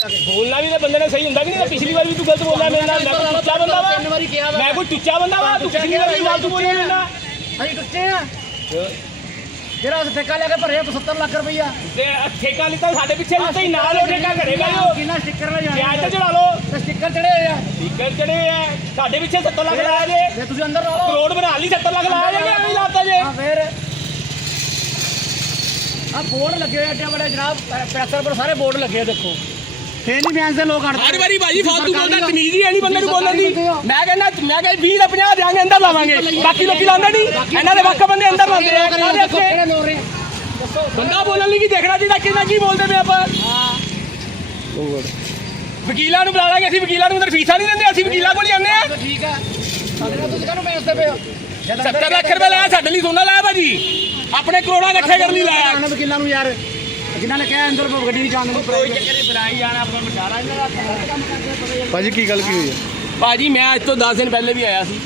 ਬੋਲਣਾ ਵੀ ਤਾਂ ਬੰਦੇ ਨੇ ਸਹੀ ਹੁੰਦਾ ਕਿ ਨਹੀਂ? ਪਿਛਲੀ ਵਾਰ ਵੀ ਤੂੰ ਗਲਤ ਬੋਲਿਆ ਮੇਰੇ ਨਾਲ। ਮੈਂ ਕੋਈ ਟੁੱਚਾ ਬੰਦਾ ਵਾ। ਤਿੰਨ ਵਾਰੀ ਕਿਹਾ ਵਾ। ਮੈਂ ਕੋਈ ਟੁੱਚਾ ਬੰਦਾ ਵਾ। ਤੂੰ ਪਿਛਲੀ ਵਾਰ ਵੀ ਗਲਤ ਬੋਲਿਆ ਮੇਰੇ ਨਾਲ। ਅਸੀਂ ਟੁੱਟੇ ਆ। ਜਿਹੜਾ ਅਸੀਂ ਠੇਕਾ ਲੈ ਕੇ ਭਰਿਆ ਤੂੰ 70 ਲੱਖ ਰੁਪਈਆ। ਤੇ ਠੇਕਾ ਲਿੱਤਾ ਸਾਡੇ ਪਿੱਛੇ ਲਿੱਤਾ ਹੀ। ਨਾਲ ਉਹ ਠੇਕਾ ਘਰੇ ਗਏ ਕਿੰਨਾ ਸਟicker ਲੈ ਜਾਣਾ। ਤੇ ਚੜਾ ਲਓ। ਤੇ ਸਟicker ਚੜੇ ਆ। ਟਿਕਟ ਚੜੇ ਆ। ਸਾਡੇ ਪਿੱਛੇ 70 ਲੱਖ ਲਾਇਆ ਜੇ। ਜੇ ਤੁਸੀਂ ਅੰਦਰ ਲਾ ਲਓ ਕਰੋੜ ਬਣਾ ਲਈ 70 ਲੱਖ ਲਾਇਆ ਜੇ ਐਵੇਂ ਲਾਤਾ ਜੇ। ਹਾਂ ਫੇਰ। ਆ ਬੋਰਡ ਲੱਗੇ ਹੋਏ ਏਡੇ ਬੜੇ ਜਨਾਬ ਪੈਸਰ ਪਰ ਸਾਰੇ ਬੋਰਡ ਲੱਗੇ ਦੇਖੋ। ਫੇਰ ਨਹੀਂ ਬਿਆਨ ਦੇ ਲੋਕ ਹਰ ਵਾਰੀ ਭਾਜੀ ਫਾਲਤੂ ਬੋਲਦਾ ਤਮੀਜ਼ ਹੀ ਹੈ ਨਹੀਂ ਬੰਦੇ ਨੂੰ ਬੋਲਣ ਦੀ। ਮੈਂ ਕਹਿੰਦਾ ਮੈਂ ਕਹਿੰਦਾ 20 ਦਾ 50 ਦਿਆਂਗੇ ਅੰਦਰ ਲਾਵਾਂਗੇ। ਬਾਕੀ ਲੋਕੀ ਲਾਉਂਦੇ ਨਹੀਂ। ਇਹਨਾਂ ਦੇ ਵੱਖ ਬੰਦੇ ਅੰਦਰ ਲਾਉਂਦੇ ਆ। ਕਾਹਦੇ ਦੇਖੋ ਵਾਸਤੇ? ਕਿਹੜੇ ਲੋਕ ਰਹੇ ਬੰਦਾ ਬੋਲਣ ਲਈ ਕੀ ਦੇਖਣਾ ਚਾਹੀਦਾ ਕਿੰਨਾ ਕੀ ਬੋਲਦੇ ਪਏ ਆਪਾਂ? ਵਕੀਲਾਂ ਨੂੰ ਬੁਲਾ ਲਾਂਗੇ ਅਸੀਂ ਵਕੀਲਾਂ ਨੂੰ ਅੰਦਰ ਫੀਸਾਂ ਨਹੀਂ ਦਿੰਦੇ ਅਸੀਂ ਵਕੀਲਾਂ ਕੋਲ ਹੀ ਆਉਂਦੇ ਆ। ਠੀਕ ਆ। ਸਾਡੇ ਨਾਲ ਤੁਸੀਂ ਕਾਹਨੂੰ ਬੈਸਦੇ ਪਏ ਹੋ? ਜਦ 70 ਲੱਖ ਰੁਪਏ ਲਾਇਆ ਸਾਡੇ ਲਈ ਸੋਨਾ ਲਾਇਆ ਭਾਜੀ। ਆਪਣੇ ਕਰੋੜਾਂ ਇਕੱਠੇ ਕਰਨ ਲਈ ਲਾਇਆ। ਵਕੀਲਾਂ ਨੂੰ ਯਾਰ। ਜਿਨ੍ਹਾਂ ਨੇ ਕਿਹਾ ਅੰਦਰ ਗੱਡੀ ਨਹੀਂ ਜਾਣ ਦਿੰਦੇ ਪ੍ਰਾਈਵੇਟ ਬਣਾਈ ਜਾਣਾ ਆਪਣਾ ਬਟਾਰਾ ਇਹਨਾਂ ਭਾਜੀ ਕੀ ਗੱਲ ਕੀ ਹੋਈ ਹੈ? ਭਾਜੀ ਮੈਂ ਅੱਜ ਤੋਂ 10 ਦਿਨ ਪਹਿਲੇ ਵੀ ਆਇਆ ਸੀ।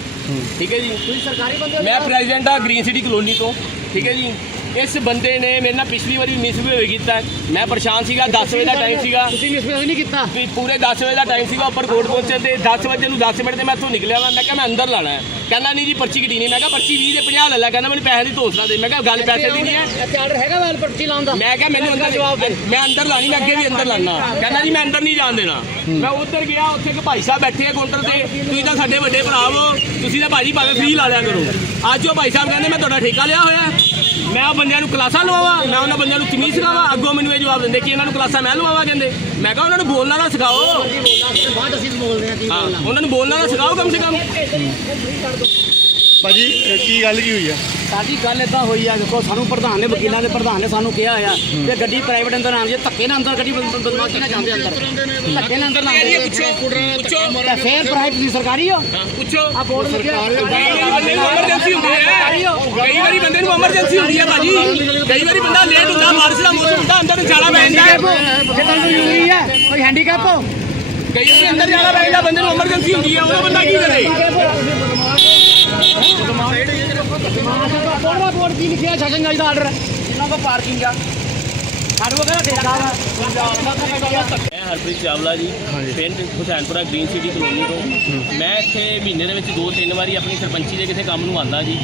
ਠੀਕ ਹੈ ਜੀ? ਤੁਸੀਂ ਸਰਕਾਰੀ ਬੰਦੇ ਹੋ ਮੈਂ ਪ੍ਰੈਜ਼ੀਡੈਂਟ ਆ ਗ੍ਰੀਨ ਸਿਟੀ ਕਲੋਨੀ ਤੋਂ। ਠੀਕ ਹੈ ਜੀ? ਇਸ ਬੰਦੇ ਨੇ ਮੇਰੇ ਨਾਲ ਪਿਛਲੀ ਵਾਰੀ ਮਿਸਬਿਹੇਵ ਕੀਤਾ। ਮੈਂ ਪਰੇਸ਼ਾਨ ਸੀਗਾ 10 ਵਜੇ ਦਾ ਟਾਈਮ ਸੀਗਾ। ਤੁਸੀਂ ਮਿਸਬਿਹੇਵ ਨਹੀਂ ਕੀਤਾ? ਵੀ ਪੂਰੇ 10 ਵਜੇ ਦਾ ਟਾਈਮ ਸੀਗਾ ਉੱਪਰ ਕੋਰਟ ਪਹੁੰਚਣ ਤੇ 10 ਵਜੇ ਨੂੰ 10 ਮਿੰਟ ਤੇ ਮੈਂ ਇੱਥੋਂ ਨਿਕਲਿਆ ਮੈਂ ਕਿਹਾ ਮੈਂ ਅੰਦਰ ਲਾਣਾ ਹੈ। ਕਹਿੰਦਾ ਨਹੀਂ ਜੀ ਪਰਚੀ ਕਟੀਣੀ ਮੈਂ ਕਿਹਾ ਪਰਚੀ 20 ਦੇ 50 ਲੈ ਲੈ। ਕਹਿੰਦਾ ਮੈਨੂੰ ਪੈਸੇ ਦੀ ਧੋਸਣਾ ਦੇ। ਮੈਂ ਕਿਹਾ ਗੱਲ ਪੈਸੇ ਦੀ ਨਹੀਂ ਹੈ। ਇੱਥੇ ਆਰਡਰ ਹੈਗਾ ਵੈਲ ਪਰਚੀ ਲਾਉਣ ਦਾ? ਮੈਂ ਕਿਹਾ ਮੈਨੂੰ ਅੰਦਰ ਜਵਾਬ ਦੇ। ਮੈਂ ਅੰਦਰ ਲਾਣੀ ਮੈਂ ਅੱਗੇ ਵੀ ਅੰਦਰ ਲਾਣਾ ਕਹਿੰਦਾ ਜੀ ਮੈਂ ਅੰਦਰ ਨਹੀਂ ਜਾਣ ਦੇਣਾ। ਮੈਂ ਉੱਧਰ ਗਿਆ ਉੱਥੇ ਇੱਕ ਭਾਈ ਸਾਹਿਬ ਬੈਠੇ ਆ ਕਾਊਂਟਰ ਤੇ। ਤੁਸੀਂ ਤਾਂ ਸਾਡੇ ਵੱਡੇ ਭਰਾ ਹੋ। ਤੁਸੀਂ ਤਾਂ ਭਾਜੀ ਭਾਵੇਂ ਫ੍ਰੀ ਲਾ ਲਿਆ ਕਰੋ। ਅੱਜ ਉਹ ਭਾਈ ਸਾਹਿਬ ਕਹਿੰਦੇ ਮੈਂ ਤੁਹਾਡਾ ਠੇਕਾ ਲਿਆ ਹੋਇਆ। ਮੈਂ ਉਹ ਬੰਦਿਆਂ ਨੂੰ ਕਲਾਸਾਂ ਲਵਾਵਾਂ, ਮੈਂ ਉਹਨਾਂ ਬੰਦਿਆਂ ਨੂੰ ਤਮੀਜ਼ ਸਿਖਾਵਾਂ, ਅੱਗੋਂ ਮੈਨੂੰ ਇਹ ਜਵਾਬ ਦਿੰਦੇ ਕਿ ਇਹਨਾਂ ਨੂੰ ਕਲਾਸਾਂ ਮੈਂ ਲਵਾਵਾਂ ਕਹਿੰਦੇ। ਮੈਂ ਕਿਹਾ ਉਹਨਾਂ ਨੂੰ ਬੋਲਣਾ ਨਾ ਸਿਖਾਓ। ਬਾਅਦ ਅਸੀਂ ਬੋਲਦੇ ਆ ਕੀ ਹਾਂ, ਉਹਨਾਂ ਨੂੰ ਬੋਲਣਾ ਨਾ ਸਿਖਾਓ ਕਮ ਸੇ ਕਮ। ਭਾਜੀ ਕੀ ਗੱਲ ਕੀ ਹੋਈ ਹੈ ਸਾਡੀ ਗੱਲ ਇਦਾਂ ਹੋਈ ਆ ਦੇਖੋ ਸਾਨੂੰ ਪ੍ਰਧਾਨ ਨੇ ਵਕੀਲਾਂ ਦੇ ਪ੍ਰਧਾਨ ਨੇ ਸਾਨੂੰ ਕਿਹਾ ਆ ਕਿ ਗੱਡੀ ਪ੍ਰਾਈਵੇਟ ਅੰਦਰ ਆਉਣ ਜੇ ਧੱਕੇ ਨਾਲ ਅੰਦਰ ਗੱਡੀ ਬਦ- ਬਦਮਾਸ਼ੀ ਨਾਲ ਜਾਂਦੇ ਅੰਦਰ। ਧੱਕੇ ਨਾਲ ਅੰਦਰ ਨਾ ਆਉਂਦੇ। ਪੁੱਛੋ ਪੁੱਛੋ। ਤੇ ਫੇਰ ਪ੍ਰਾਈਵੇਟ ਤੁਸੀਂ ਸਰਕਾਰੀ ਹੋ? ਪੁੱਛੋ। ਆ ਬੋਰਡ ਲੱਗਿਆ ਐਮਰਜੈਂਸੀ ਹੁੰਦੀ ਹੈ। ਕਈ ਵਾਰੀ ਬੰਦੇ ਨੂੰ ਐਮਰਜੈਂਸੀ ਹੁੰਦੀ ਹੈ ਭਾਜੀ। ਕਈ ਵਾਰੀ ਬੰਦਾ ਲੇਟ ਹੁੰਦਾ ਬਾਰਿਸ਼ ਦਾ ਮੌਸਮ ਹੁੰਦਾ ਅੰਦਰ ਨੂੰ ਜਾਣਾ ਪੈ ਜਾਂਦਾ। ਜੇ ਤੁਹਾਨੂੰ ਜ਼ਰੂਰੀ ਹੈ ਕੋਈ ਹੈਂਡੀਕੈਪ ਹੋ? ਕਈ ਵਾਰੀ ਅੰਦਰ ਜਾਣਾ ਪੈ ਜਾਂਦਾ ਬੰਦੇ ਨੂੰ ਐਮਰਜੈਂਸੀ ਹੁੰਦੀ ਹੈ। ਉਹ ਬੰਦਾ ਕੀ ਕਰੇ? ਬੋਰਡ ਬੋਰਡ ਕੀ ਲਿਖਿਆ ਸ਼ਾਸਨਗੰਜ ਦਾ ਆਰਡਰ ਇਹਨਾਂ ਕੋ ਪਾਰਕਿੰਗ ਆ। ਸਾਡੇ ਕੋਲ ਕਿਹੜਾ ਠੇਕਾ ਵਾ। ਮੈਂ ਹਰਪ੍ਰੀਤ ਚਾਵਲਾ ਜੀ ਪਿੰਡ ਹੁਸੈਨਪੁਰਾ ਗ੍ਰੀਨ ਸਿਟੀ ਕਲੋਨੀ ਤੋਂ। ਮੈਂ ਇੱਥੇ ਮਹੀਨੇ ਦੇ ਵਿੱਚ ਦੋ ਤਿੰਨ ਵਾਰੀ ਆਪਣੀ ਸਰਪੰਚੀ ਦੇ ਕਿਸੇ ਕੰਮ ਨੂੰ ਆਉਂਦਾ ਜੀ।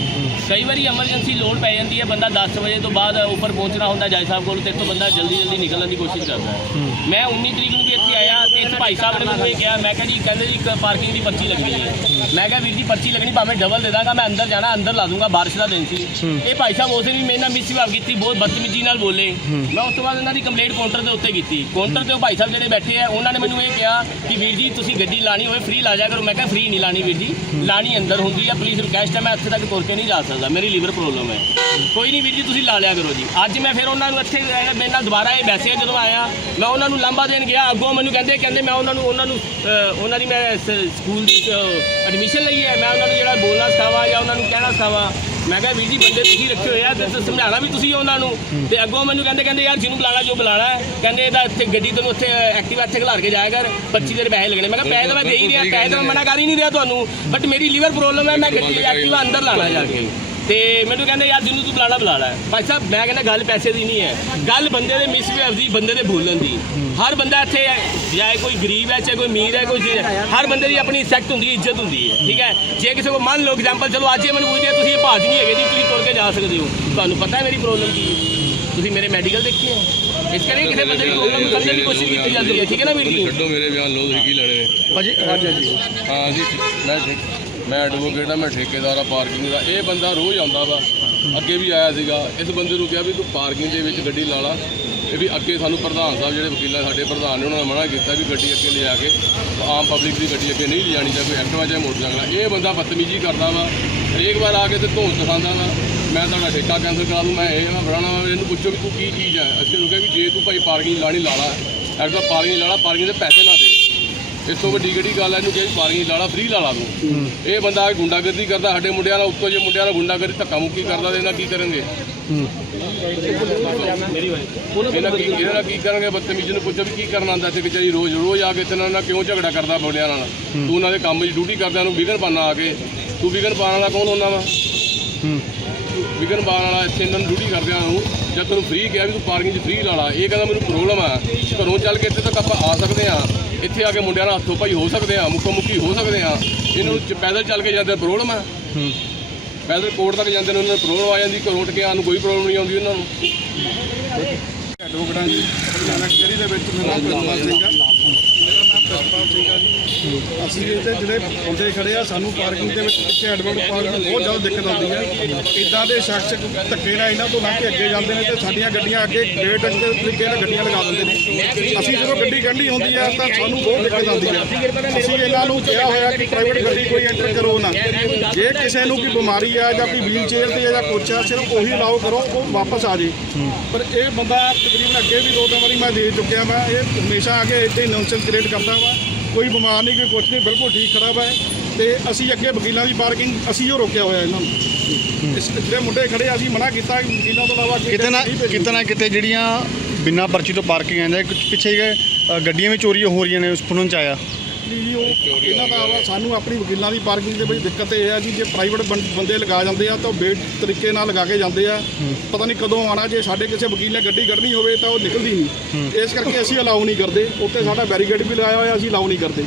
ਕਈ ਵਾਰੀ ਐਮਰਜੈਂਸੀ ਲੋਡ ਪੈ ਜਾਂਦੀ ਹੈ ਬੰਦਾ 10 ਵਜੇ ਤੋਂ ਬਾਅਦ ਉੱਪਰ ਪਹੁੰਚਣਾ ਹੁੰਦਾ ਜੱਜ ਸਾਹਿਬ ਕੋਲ ਤੇ ਇੱਥੋਂ ਬੰਦਾ ਜਲਦੀ ਜਲਦੀ ਨਿਕਲਣ ਦੀ ਕੋਸ਼ਿਸ਼ ਕਰਦਾ ਹੈ। ਮੈਂ 19 ਤਰੀਕ ਨੂੰ ਵੀ ਇੱਥੇ ਆਇਆ। ਤੇ ਭਾਈ ਸਾਹਿਬ ਨੇ ਮੈਨੂੰ ਇਹ ਕਿਹਾ, ਮੈਂ ਕਿਹਾ ਜੀ, ਕਹਿੰਦੇ ਜੀ ਪਾਰਕਿੰਗ ਦੀ ਪਰਚੀ ਲੱਗਣੀ ਹੈ। ਮੈਂ ਕਿਹਾ, ਵੀਰ ਜੀ, ਪਰਚੀ ਲੱਗਣੀ, ਭਾਵੇਂ ਡਬਲ ਦੇ ਦਾਂਗਾ, ਮੈਂ ਅੰਦਰ ਜਾਣਾ, ਅੰਦਰ ਲਾ ਦੂੰਗਾ ਬਾਰਿਸ਼ ਦਾ ਦਿਨ ਸੀ। ਇਹ ਭਾਈ ਸਾਹਿਬ ਉਸੇ ਵੀ ਮੇਰੇ ਨਾਲ ਮਿਸਬਿਹੇਵ ਕੀਤੀ, ਬਹੁਤ ਬਦਤਮੀਜ਼ੀ ਨਾਲ ਬੋਲੇ। ਮੈਂ ਉਸ ਤੋਂ ਬਾਅਦ ਇਹਨਾਂ ਦੀ ਕੰਪਲੇਂਟ ਕਾਊਂਟਰ ਦੇ ਉੱਤੇ ਕੀਤੀ। ਕਾਊਂਟਰ ਤੇ ਉਹ ਭਾਈ ਸਾਹਿਬ ਜਿਹੜੇ ਬੈਠੇ ਆ, ਉਹਨਾਂ ਨੇ ਮੈਨੂੰ ਇਹ ਕਿਹਾ ਕਿ ਵੀਰ ਜੀ, ਤੁਸੀਂ ਗੱਡੀ ਲਾਣੀ ਹੋਵੇ ਫ੍ਰੀ ਲਾ ਜਾ ਕਰੋ। ਮੈਂ ਕਿਹਾ ਫ੍ਰੀ ਨਹੀਂ ਲਾਣੀ ਵੀਰ ਜੀ। ਲਾਣੀ ਅੰਦਰ ਹੁੰਦੀ ਹੈ ਪੁਲਿਸ ਰਿਕਵੈਸਟ ਹੈ ਮੈਂ ਇੱਥੇ ਤੱਕ ਤੁਰ ਕੇ ਨਹੀਂ ਜਾ ਸਕਦਾ। ਮੇਰੀ ਲੀਵਰ ਪ੍ਰੋਬਲਮ ਹੈ। ਕੋਈ ਨਹੀਂ ਵੀਰ ਜੀ, ਤੁਸੀਂ ਲਾ ਲਿਆ ਕਰੋ ਜੀ। ਅੱਜ ਮੈਂ ਫਿਰ ਉਹਨਾਂ ਨੂੰ ਇੱਥੇ, ਮੇਰੇ ਨਾਲ ਦੁਬਾਰਾ ਇਹ ਵੈਸੇ ਜਦੋਂ ਆਇਆ, ਮੈਂ ਉਹਨਾਂ ਨੂੰ ਲੰਬਾ ਦੇਣ ਗਿਆ। ਅੱਗੋਂ ਮੈਨੂੰ ਕਹਿੰਦੇ ਕਹਿੰਦੇ ਮੈਂ ਉਹਨਾਂ ਨੂੰ ਉਹਨਾਂ ਨੂੰ ਉਹਨਾਂ ਦੀ ਮੈਂ ਸਕੂਲ ਦੀ ਐਡਮਿਸ਼ਨ ਲਈ ਹੈ। ਮੈਂ ਉਹਨਾਂ ਨੂੰ ਜਿਹੜਾ ਬੋਲਣਾ ਸਿਖਾਵਾਂ ਜਾਂ ਉਹਨਾਂ ਨੂੰ ਕਹਿਣਾ ਸਿਖਾਵਾਂ ਮੈਂ ਕਿਹਾ ਵੀਰ ਜੀ ਬੰਦੇ ਤੁਸੀਂ ਰੱਖੇ ਹੋਏ ਆ ਤੇ ਸ- ਸਮਝਾਉਣਾ ਵੀ ਤੁਸੀਂ ਉਹਨਾਂ ਨੂੰ। ਤੇ ਅੱਗੋਂ ਮੈਨੂੰ ਕਹਿੰਦੇ ਕਹਿੰਦੇ ਯਾਰ ਜਿਹਨੂੰ ਬੁਲਾਣਾ ਜੋ ਬੁਲਾਣਾ। ਕਹਿੰਦੇ ਇਹਦਾ ਇੱਥੇ ਗੱਡੀ ਤੈਨੂੰ ਉੱਥੇ ਐਕਟਿਵਾ ਇੱਥੇ ਖਿਲਾਰ ਕੇ ਜਾਇਆ ਕਰ। 25 ਦੇ ਪੈਸੇ ਲੱਗਣੇ। ਮੈਂ ਕਿਹਾ ਪੈਸੇ ਤਾਂ ਮੈਂ ਦੇ ਹੀ ਰਿਹਾ ਪੈਸੇ ਤਾਂ ਮਨਾ ਕਰ ਹੀ ਨਹੀਂ ਰਿਹਾ ਤੁਹਾਨੂੰ। ਬਟ ਮੇਰੀ ਲੀਵਰ ਪ੍ਰੋਬਲਮ ਹੈ ਮੈਂ ਗੱਡੀ ਐਕਟਿਵਾ ਅੰਦਰ ਲਾਣਾ ਜਾ ਕੇ। ਤੇ ਮੈਨੂੰ ਕਹਿੰਦੇ ਯਾਰ ਜਿਹਨੂੰ ਤੂੰ ਬੁਲਾਣਾ ਬੁਲਾ ਲੈ ਭਾਈ ਸਾਹਿਬ ਮੈਂ ਕਹਿੰਦਾ ਗੱਲ ਪੈਸੇ ਦੀ ਨਹੀਂ ਹੈ। ਗੱਲ ਬੰਦੇ ਦੇ ਮਿਸਬਿਹੇਵ ਦੀ ਬੰਦੇ ਦੇ ਬੋਲਣ ਦੀ। ਹਰ ਬੰਦਾ ਇੱਥੇ ਹੈ ਚਾਹੇ ਕੋਈ ਗਰੀਬ ਹੈ ਚਾਹੇ ਕੋਈ ਅਮੀਰ ਹੈ ਕੋਈ ਹਰ ਬੰਦੇ ਦੀ ਆਪਣੀ ਸੈਕਟ ਹੁੰਦੀ ਹੈ ਇੱਜ਼ਤ ਹੁੰਦੀ ਹੈ ਠੀਕ ਹੈ? ਜੇ ਕਿਸੇ ਕੋ ਮੰਨ ਲਓ ਐਗਜ਼ਾਮਪਲ ਚਲੋ ਅੱਜ ਇਹ ਮੈਨੂੰ ਪੁੱਛਦੇ ਤੁਸੀਂ ਇਹ ਭਾਜ ਨਹੀਂ ਹੈਗੇ ਜੀ ਤੁਸੀਂ ਤੁਰ ਕੇ ਜਾ ਸਕਦੇ ਹੋ। ਤੁਹਾਨੂੰ ਪਤਾ ਹੈ ਮੇਰੀ ਪ੍ਰੋਬਲਮ ਕੀ ਹੈ? ਤੁਸੀਂ ਮੇਰੇ ਮੈਡੀਕਲ ਦੇਖੇ ਹੈ? ਇਸ ਕਰਕੇ ਕਿਸੇ ਬੰਦੇ ਦੀ ਪ੍ਰੋਬਲਮ ਨੂੰ ਸਮਝਣ ਦੀ ਕੋਸ਼ਿਸ਼ ਕੀਤੀ ਜਾਂਦੀ ਹੈ ਠੀਕ ਹੈ ਨਾ ਵੀਰ ਜੀ? ਛੱਡੋ ਮੇਰੇ ਬਿਆਨ ਲੋ ਤੁਸੀਂ ਕੀ ਨੇ? ਭਾਜੀ ਹਾਂਜੀ ਜੀ ਹਾਂ ਜੀ ਮੈਂ ਮੈਂ ਐਡਵੋਕੇਟ ਆ ਮੈਂ ਠੇਕੇਦਾਰ ਆ ਪਾਰਕਿੰਗ ਦਾ। ਇਹ ਬੰਦਾ ਰੋਜ਼ ਆਉਂਦਾ ਵਾ। ਅੱਗੇ ਵੀ ਆਇਆ ਸੀਗਾ। ਇਸ ਬੰਦੇ ਨੂੰ ਕਿਹਾ ਵੀ ਤੂੰ ਪਾਰਕਿੰਗ ਦੇ ਵਿੱਚ ਗੱਡੀ ਲਾ ਲਾ। ਇਹ ਵੀ ਅੱਗੇ ਸਾਨੂੰ ਪ੍ਰਧਾਨ ਸਾਹਿਬ ਜਿਹੜੇ ਵਕੀਲਾਂ ਸਾਡੇ ਪ੍ਰਧਾਨ ਨੇ, ਉਹਨਾਂ ਨੇ ਮਨਾ ਕੀਤਾ ਵੀ ਗੱਡੀ ਅੱਗੇ ਲਿਜਾ ਕੇ, ਆਮ ਪਬਲਿਕ ਦੀ ਗੱਡੀ ਅੱਗੇ ਨਹੀਂ ਲਿਜਾਣੀ ਚਾਹੇ ਕੋਈ ਐਕਟਿਵਾ ਚਾਹੇ ਮੋਟਰਸਾਈਕਲ ਇਹ ਬੰਦਾ ਬਦਤਮੀਜ਼ੀ ਕਰਦਾ ਵਾ। ਹਰੇਕ ਵਾਰ ਆ ਕੇ ਤੇ ਧੌਣ ਦਿਖਾਉਂਦਾ ਵਾ। ਮੈਂ ਤੁਹਾਡਾ ਠੇਕਾ ਕੈਂਸਲ ਕਰਾ ਦੂੰ, ਮੈਂ ਇਹ ਨਾ ਫੜਾਣਾ ਵਾ, ਇਹਨੂੰ ਪੁੱਛੋ ਵੀ ਤੂੰ ਕੀ ਚੀਜ਼ ਹੈ ਅਸੀਂ ਉਹਨੂੰ ਕਿਹਾ ਵੀ ਜੇ ਤੂੰ ਭਾਈ ਪਾਰਕਿੰਗ ਲਾਣੀ ਲਾ ਲਾ। ਐਕਟਿਵਾ ਪਾਰਕਿੰਗ ਲਾ ਲਾ ਪਾਰਕਿੰਗ ਦੇ ਪੈਸੇ ਨਾ ਦੇ। ਇਸ ਤੋਂ ਵੱਡੀ ਕਿਹੜੀ ਗੱਲ ਹੈ ਇਹਨੂੰ ਕਿਹਾ ਵੀ ਪਾਰਕਿੰਗ ਲਾ ਲਾ ਫ੍ਰੀ ਲਾ ਲਾ ਤੂੰ ਇਹ ਬੰਦਾ ਆ ਗੁੰਡਾਗਰਦੀ ਕਰਦਾ, ਸਾਡੇ ਮੁੰਡਿਆਂ ਨਾਲ ਉੱਤੋਂ ਜੇ ਮੁੰਡਿਆਂ ਨਾਲ ਗੁੰਡਾਗਰਦੀ ਧੱਕਾ ਮੁੱਕੀ ਕਰਦਾ, ਤੇ ਇਹਨਾਂ ਕੀ ਕਰਨਗੇ? ਇਹਨਾਂ ਕੀ ਇਹਨਾਂ ਨਾਲ ਕੀ ਕਰਨਗੇ? ਬਦਤਮੀਜ਼ੀ ਨੂੰ ਪੁੱਛੋ ਵੀ ਕੀ ਕਰਨਾ ਆਂਦਾ ਇੱਥੇ ਵਿਚਾਰੀ ਰੋਜ਼ ਰੋਜ਼ ਆ ਕੇ ਤੇ ਨਾਲ ਕਿਉਂ ਝਗੜਾ ਕਰਦਾ ਮੁੰਡਿਆਂ ਨਾਲ? ਤੂੰ ਉਹਨਾਂ ਦੇ ਕੰਮ 'ਚ ਡਿਊਟੀ ਕਰਦਾ ਨੂੰ ਵਿਗਨ ਪਾਣਾ ਆ ਕੇ। ਤੂੰ ਵਿਗਨ ਪਾਉਣ ਵਾਲਾ ਕੌਣ ਹੁੰਦਾ ਵਾ? ਵਿਗਨ ਬਾਰ ਵਾਲਾ ਇੱਥੇ ਇਹਨਾਂ ਨੂੰ ਡਿਊਟੀ ਕਰਦਿਆਂ ਨੂੰ ਜਦ ਤੈਨੂੰ ਫ੍ਰੀ ਕਿਹਾ ਵੀ ਤੂੰ ਪਾਰਕਿੰਗ 'ਚ ਫ੍ਰੀ ਲਾ ਲਾ ਇਹ ਕਹਿੰਦਾ ਮੈਨੂੰ ਪ੍ਰੋਬਲਮ ਆ। ਘਰੋਂ ਚੱਲ ਕੇ ਇੱਥੇ ਤੱਕ ਆਪਾਂ ਆ ਸਕਦੇ ਆ ਇੱਥੇ ਆ ਕੇ ਮੁੰਡਿਆਂ ਨਾਲ ਹੱਥੋਂ ਪਾਈ ਹੋ ਸਕਦੇ ਆ ਮੁੱਖੋ ਮੁੱਖੀ ਹੋ ਸਕਦੇ ਆ। ਇਹਨਾਂ ਨੂੰ ਚ- ਪੈਦਲ ਚੱਲ ਕੇ ਜਾਂਦੇ ਪ੍ਰੋਬਲਮ ਆ। ਹੂੰ। ਪੈਦਲ ਕੋਰਟ ਤੱਕ ਜਾਂਦੇ ਨੇ ਉਹਨਾਂ ਨੂੰ ਪ੍ਰੋਬਲਮ ਆ ਜਾਂਦੀ ਘਰੋਂ ਉੱਠ ਕੇ ਆਉਣ ਨੂੰ ਕੋਈ ਪ੍ਰੋਬਲਮ ਨਹੀਂ ਆਉਂਦੀ ਉਹਨਾਂ ਨੂੰ। ਐਡਵੋਕੇਟਾਂ ਜੀ। ਨਕਸ਼ਰੀ ਦੇ ਵਿੱਚ ਮੇਰਾ ਨਾਮ ਮੇਰਾ ਨਾਮ ਆ ਜੀ ਅਸੀਂ ਇੱਥੇ ਜਿਹੜੇ ਬੰਦੇ ਖੜੇ ਆ, ਸਾਨੂੰ ਪਾਰਕਿੰਗ ਦੇ ਵਿੱਚ ਪਿੱਛੇ ਐਡਵੋਕੇਟ ਪਾਰਕਿੰਗ ਬਹੁਤ ਜ਼ਿਆਦਾ ਦਿੱਕਤ ਆਉਂਦੀ ਹੈ ਇਦਾਂ ਦੇ ਸ਼ਖਸ ਧੱਕੇ ਨਾਲ ਇਹਨਾਂ ਤੋਂ ਲੰਘ ਕੇ ਅੱਗੇ ਜਾਂਦੇ ਨੇ ਤੇ ਸਾਡੀਆਂ ਗੱਡੀਆਂ ਅੱਗੇ ਗੇਟ ਦੇ ਤਰੀਕੇ ਨਾਲ ਗੱਡੀਆਂ ਲਗਾ ਦਿੰਦੇ ਨੇ। ਅਸੀਂ ਜਦੋਂ ਗੱਡੀ ਕੱਢਣੀ ਹੁੰਦੀ ਹੈ ਤਾਂ ਸਾਨੂੰ ਬਹੁਤ ਦਿੱਕਤ ਆਉਂਦੀ ਹੈ ਅਸੀਂ ਇਹਨਾਂ ਨੂੰ ਕਿਹਾ ਹੋਇਆ ਕਿ ਪ੍ਰਾਈਵੇਟ ਗੱਡੀ ਕੋਈ ਐਂਟਰ ਕਰੋ ਨਾ। ਜੇ ਕਿਸੇ ਨੂੰ ਕੋਈ ਬਿਮਾਰੀ ਆ ਜਾਂ ਕੋਈ ਵੀਲ ਚੇਅਰ ਤੇ ਆ ਜਾਂ ਕੁਛ ਆ, ਸਿਰਫ ਉਹੀ ਲਾਓ ਕਰੋ, ਉਹ ਵਾਪਸ ਆ ਜੇ। ਪਰ ਇਹ ਬੰਦਾ ਤਕਰੀਬਨ ਅੱਗੇ ਵੀ ਦੋ ਤਿੰਨ ਵਾਰੀ ਮੈਂ ਦੇ ਚੁੱਕਿਆ ਮੈਂ ਇਹ ਹਮੇਸ਼ਾ ਆ ਕੇ ਇੱਥੇ ਨੌਨਸੈਂਸ ਕ੍ਰੀਏਟ ਕਰਦਾ ਵਾ। ਕੋਈ ਬਿਮਾਰ ਨਹੀਂ ਕੋਈ ਕੁਛ ਨਹੀਂ ਬਿਲਕੁਲ ਠੀਕ ਖੜਾ ਵਾ ਤੇ ਅਸੀਂ ਅੱਗੇ ਵਕੀਲਾਂ ਦੀ ਪਾਰਕਿੰਗ ਅਸੀਂ ਉਹ ਰੋਕਿਆ ਹੋਇਆ ਇਹਨਾਂ ਨੂੰ। ਇਸ ਜਿਹੜੇ ਮੁੰਡੇ ਖੜੇ ਆ, ਅਸੀਂ ਮਨਾ ਕੀਤਾ ਕਿ ਵਕੀਲਾਂ ਤੋਂ ਇਲਾਵਾ ਅੱਗੇ ਕਿਤੇ ਨਾ ਨਹੀਂ। ਕਿਤੇ ਨਾ ਕਿਤੇ ਜਿਹੜੀਆਂ ਬਿਨਾਂ ਪਰਚੀ ਤੋਂ ਪਾਰਕਿੰਗ ਕੁਝ ਪਿੱਛੇ ਗਏ ਗੱਡੀਆਂ ਵੀ ਚੋਰੀ ਹੋ ਰਹੀਆਂ ਨੇ ਉਸ ਸੁਣਨ ਚ ਆਇਆ। ਨਹੀਂ ਜੀ ਉਹ ਇਹਨਾਂ ਦਾ ਸਾਨੂੰ ਆਪਣੀ ਵਕੀਲਾਂ ਦੀ ਪਾਰਕਿੰਗ ਦੇ ਵਿੱਚ ਦਿੱਕਤ ਇਹ ਆ ਜੀ ਜੇ ਪ੍ਰਾਈਵੇਟ ਬੰਦੇ ਲਗਾ ਜਾਂਦੇ ਆ ਤਾਂ ਉਹ ਬੇ ਤਰੀਕੇ ਨਾਲ ਲਗਾ ਕੇ ਜਾਂਦੇ ਆ। ਪਤਾ ਨਹੀਂ ਕਦੋਂ ਆਣਾ ਜੇ ਸਾਡੇ ਕਿਸੇ ਵਕੀਲ ਨੇ ਗੱਡੀ ਕੱਢਣੀ ਹੋਵੇ ਤਾਂ ਉਹ ਨਿਕਲਦੀ ਨਹੀਂ। ਇਸ ਕਰਕੇ ਅਸੀਂ ਅਲਾਉ ਨਹੀਂ ਕਰਦੇ। ਉੱਤੇ ਸਾਡਾ ਬੈਰੀਕੇਡ ਵੀ ਲਗਾਇਆ ਹੋਇਆ ਅਸੀਂ ਅਲਾਉ ਨਹੀਂ ਕਰਦੇ।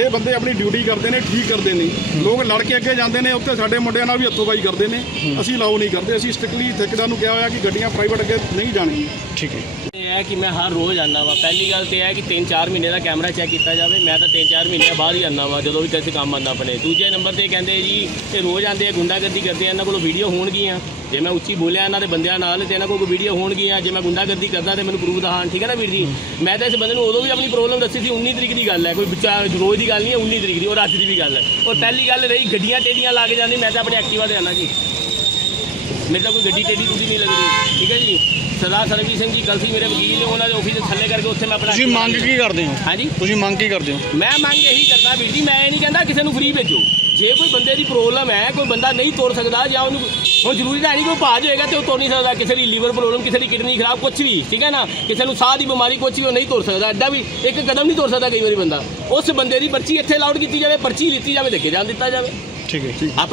ਇਹ ਬੰਦੇ ਆਪਣੀ ਡਿਊਟੀ ਕਰਦੇ ਨੇ ਠੀਕ ਕਰਦੇ ਨੇ। ਲੋਕ ਲੜ ਕੇ ਅੱਗੇ ਜਾਂਦੇ ਨੇ ਉੱਤੇ ਸਾਡੇ ਮੁੰਡਿਆਂ ਨਾਲ ਵੀ ਹੱਥੋਂਬਾਈ ਕਰਦੇ ਨੇ। ਅਸੀਂ ਅਲਾਉ ਨਹੀਂ ਕਰਦੇ। ਅਸੀਂ ਸਟ੍ਰਿਕਟਲੀ ਠੇਕੇਦਾਰ ਨੂੰ ਕਿਹਾ ਹੋਇਆ ਕਿ ਗੱਡੀਆਂ ਪ੍ਰਾਈਵੇਟ ਅੱਗੇ ਨਹੀਂ ਜਾਣਗੀਆਂ। ਠੀਕ ਹੈ ਇਹ ਹੈ ਕਿ ਮੈਂ ਹਰ ਰੋਜ਼ ਆਉਂਦਾ ਵਾ। ਪਹਿਲੀ ਗੱਲ ਤੇ ਇਹ ਹੈ ਕਿ 3-4 ਮਹੀਨੇ ਦਾ ਕੈਮਰਾ ਚੈੱਕ ਕੀਤਾ ਜਾਵੇ। ਮੈਂ ਤਾਂ 3-4 ਮਹੀਨਿਆਂ ਬਾਅਦ ਹੀ ਆਉਂਦਾ ਵਾ, ਜਦੋਂ ਵੀ ਕਿਸੇ ਕੰਮ ਆਉਂਦਾ ਆਪਣੇ। ਦੂਜੇ ਨੰਬਰ ਤੇ ਕਹਿੰਦੇ ਜੀ, ਇਹ ਰੋਜ਼ ਆਉਂਦੇ ਆ, ਗੁੰਡਾਗਰਦੀ ਕਰਦੇ ਆ, ਇਹਨਾਂ ਕੋਲ ਵੀਡੀਓ ਹੋਣਗੀਆਂ। ਜੇ ਮੈਂ ਉੱਚੀ ਬੋਲਿਆ ਇਹਨਾਂ ਦੇ ਬੰਦਿਆਂ ਨਾਲ, ਤੇ ਇਹਨਾਂ ਕੋਲ ਕੋਈ ਵੀਡੀਓ ਹੋਣਗੀਆਂ। ਜੇ ਮੈਂ ਗੁੰਡਾਗਰਦੀ ਕਰਦਾ, ਤੇ ਮੈਨੂੰ ਪ੍ਰੂਫ ਦਿਖਾਣ ਠੀਕ ਹੈ ਨਾ ਵੀਰ ਜੀ? ਮੈਂ ਤਾਂ ਇਸ ਬੰਦੇ ਨੂੰ ਉਦੋਂ ਵੀ ਆਪਣੀ ਪ੍ਰੋਬਲਮ ਦੱਸੀ ਸੀ 19 ਤਰੀਕ ਦੀ ਗੱਲ ਹੈ। ਕੋਈ ਵਿਚਾਰ, ਰੋਜ਼ ਦੀ ਗੱਲ ਨਹੀਂ ਹੈ 19 ਤਰੀਕ ਦੀ ਔਰ ਅੱਜ ਦੀ ਵੀ ਗੱਲ ਹੈ। ਔਰ ਪਹਿਲੀ ਗੱਲ ਰਹੀ, ਗੱਡੀਆਂ ਟੇਡੀਆਂ ਲਾ ਕੇ ਜਾਂਦੀ, ਮੈਂ ਤਾਂ ਆਪਣੇ ਐਕਟਿਵਾ ਤੇ ਆਉਣਾ ਜੀ ਮੇਰੇ ਤਾਂ ਕੋਈ ਗੱਡੀ ਟੇਢੀ ਟੂਢੀ ਨਹੀਂ ਲੱਗਦੀ। ਠੀਕ ਹੈ ਜੀ? ਸਰਦਾਰ ਸਰਬਜੀਤ ਸਿੰਘ ਜੀ ਕੱਲ੍ਹ ਸੀ ਮੇਰੇ ਵਕੀਲ ਨੇ ਉਹਨਾਂ ਦੇ ਆਫਿਸ ਦੇ ਥੱਲੇ ਕਰਕੇ ਉੱਥੇ ਮੈਂ ਆਪਣਾ ਤੁਸੀਂ ਮੰਗ ਕੀ ਕਰਦੇ ਹੋ? ਹਾਂਜੀ? ਤੁਸੀਂ ਮੰਗ ਕੀ ਕਰਦੇ ਹੋ? ਮੈਂ ਮੰਗ ਇਹੀ ਕਰਦਾ ਵੀਰ ਜੀ ਮੈਂ ਇਹ ਨਹੀਂ ਕਹਿੰਦਾ ਕਿਸੇ ਨੂੰ ਫ੍ਰੀ ਭੇਜੋ। ਜੇ ਕੋਈ ਬੰਦੇ ਦੀ ਪ੍ਰੋਬਲਮ ਹੈ ਕੋਈ ਬੰਦਾ ਨਹੀਂ ਤੋੜ ਸਕਦਾ ਜਾਂ ਉਹਨੂੰ ਹੁਣ ਜ਼ਰੂਰੀ ਤਾਂ ਨਹੀਂ ਕੋਈ ਭਾਜ ਹੋਏਗਾ ਤੇ ਉਹ ਤੋੜ ਨਹੀਂ ਸਕਦਾ। ਕਿਸੇ ਦੀ ਲੀਵਰ ਪ੍ਰੋਬਲਮ ਕਿਸੇ ਦੀ ਕਿਡਨੀ ਖਰਾਬ ਕੁਝ ਵੀ ਠੀਕ ਹੈ ਨਾ? ਕਿਸੇ ਨੂੰ ਸਾਹ ਦੀ ਬਿਮਾਰੀ ਕੁਝ ਵੀ ਉਹ ਨਹੀਂ ਤੋੜ ਸਕਦਾ। ਐਡਾ ਵੀ ਇੱਕ ਕਦਮ ਨਹੀਂ ਤੋੜ ਸਕਦਾ ਕਈ ਵਾਰੀ ਬੰਦਾ। ਉਸ ਬੰਦੇ ਦੀ ਪਰਚੀ ਇੱਥੇ ਲਾਉਡ ਕੀਤੀ ਜਾਵੇ ਪਰਚੀ ਲਿੱਤੀ ਜਾਵੇ ਅੱਗੇ ਜਾਣ ਦਿੱਤਾ ਜਾਵੇ। ਠੀਕ ਹੈ। ਆਪਣੀ